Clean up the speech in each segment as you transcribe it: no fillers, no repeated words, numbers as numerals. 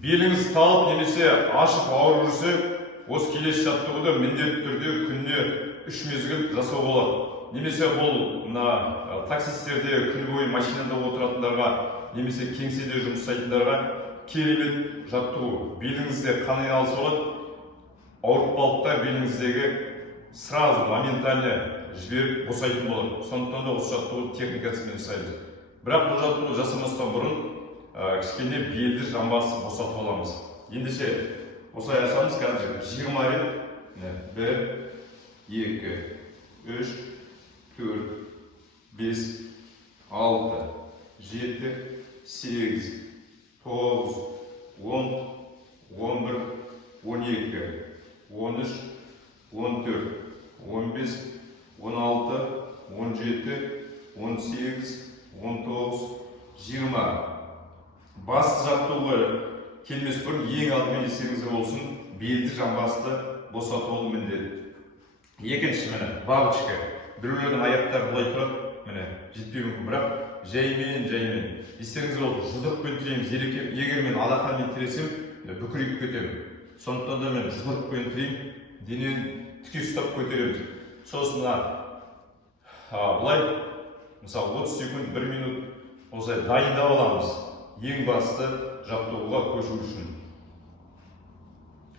Беліңіз талып немесе ашып ауырып жүрсе, осы келесі жаттығуды міндетті түрде күніне 3 мезгіл жасау болады. Немесе бұл таксистерде күн бойы машинада отыратындарға, немесе кеңседе жұмыс жасайтындарға керемет жаттығу. Беліңізде қан айналысы болады, ауыртпалықтар беліңіздегі сразу моментально жіберіп босайтын болады. Сондықтан да осы жаттығу техникасымен жасаймыз. Бірақ бұл жаттығу жасамастан бұрын кішкене белді жамбасын босатып аламыз. Ендеше осылай ашамыз. Қазір 20 рет. 1, 2, 3, 4, 5, 6, 7, 8, 9, 10, 11, 12, 13, 14, 15, 16, 17, 18, 19, 20. Басты жаттығуға келмес бұрын ең алдымен естеріңізде болсын, белді жамбасты босатып алу міндет. Екінші, бабочка. Біреулердің аяқтары бұлай тұрады, жетпей мүмкін, бірақ жаймен. Естеріңізде болсын, жұдырықпен тіреміз. Егер мен алақанмен тіресем, бүкірейіп кетемін. Сондықтан да мен жұдырықпен тіреймін, денені тіке ұстап көтереміз. Сосын бұлай, мысалы 30 секунд, 1 минут осылай дайындап аламыз. Ең басты жаттығуға көшу үшін.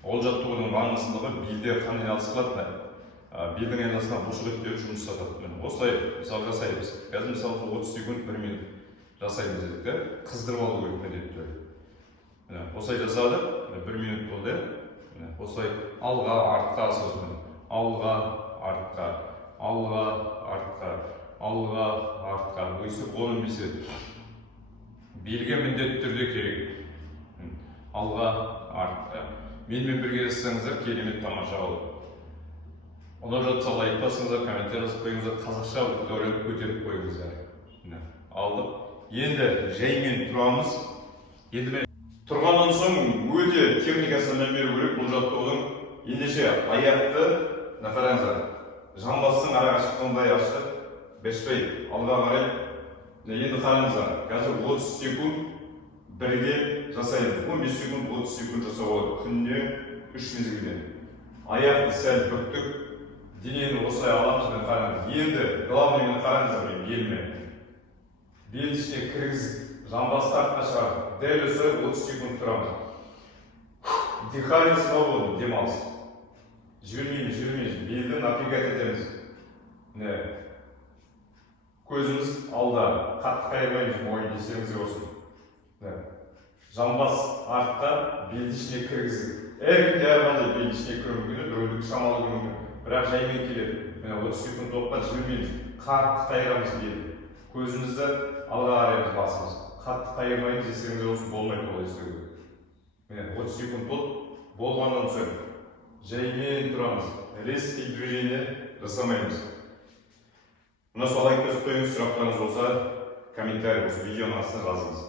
Ол жаттығудың маңыздылығы белде қан айналысы қылады, белдің айналасына бұлшықеттер жұмыс жасатады. Осылай мысал жасаймыз. Қазір мысалы 30 секунд 1 минут жасаймыз дедік, қыздырып алу керек міндетті түрде. Осылай жасадық, 1 минут болды. Осылай алға, артқа сосын. Алға, артқа, алға, артқа, алға, артқа. Өйсіп 15 рет. Белге міндетті түрде керек. Алға, артқа. Менімен бірге жасаңыздар, керемет тамаша болады. Ұнап жатса лайк басыңыздар, комментарий жазып қойыңыздар, қазақша аудиторияны көтеріп қойыңыздар. Алдық. Енді жаймен тұрамыз. Енді тұрғаннан соң өте техникасына мән беру керек бұл жаттығудың. Ендеше аяқты қараңыздар. Жамбастың арақашықтығындай аштық. Бешпей алға қарай. Енді қараңыздар, қазір 30 секунд бірге жасаймыз. 15 секунд, 30 секунд жасау болады. Күніне 3 мезгілден. Аяқты сәл бүктік, денені осылай аламыз. Қараңыз. Енді главныймен қараңыздар, белмен. Бел ішіне кіргізіп, жамбасты артқа шығарып, дәл осылай 30 секунд тұрамыз. Дыхание свободно, демалыс. Жібермейміз. Белді напрягать етеміз. Көзіміз алда, қатты қайырмаймыз, мойын естеріңізде болсын. Жамбас артқа, белді ішіне кіргізіп. Әркімде әрқандай белді ішіне кіру мүмкін, біреулігі шамалы мүмкін. Бірақ жаймен келеді. 30 секунд тоқпан жібермейміз. Қатты қайырамыз белді. Көзімізді алға қараймыз басымыз. Қатты қайырмаймыз, естеріңізде болсын, болмайды ол естеріңізде. 30 секунд болғаннан соң жаймен тұрамыз. Резкий движение жасамаймыз. Мына сол лайк басып қойыңыз, сұрақтарыңыз болса, комментарий осы видеоның астына жазыңыз.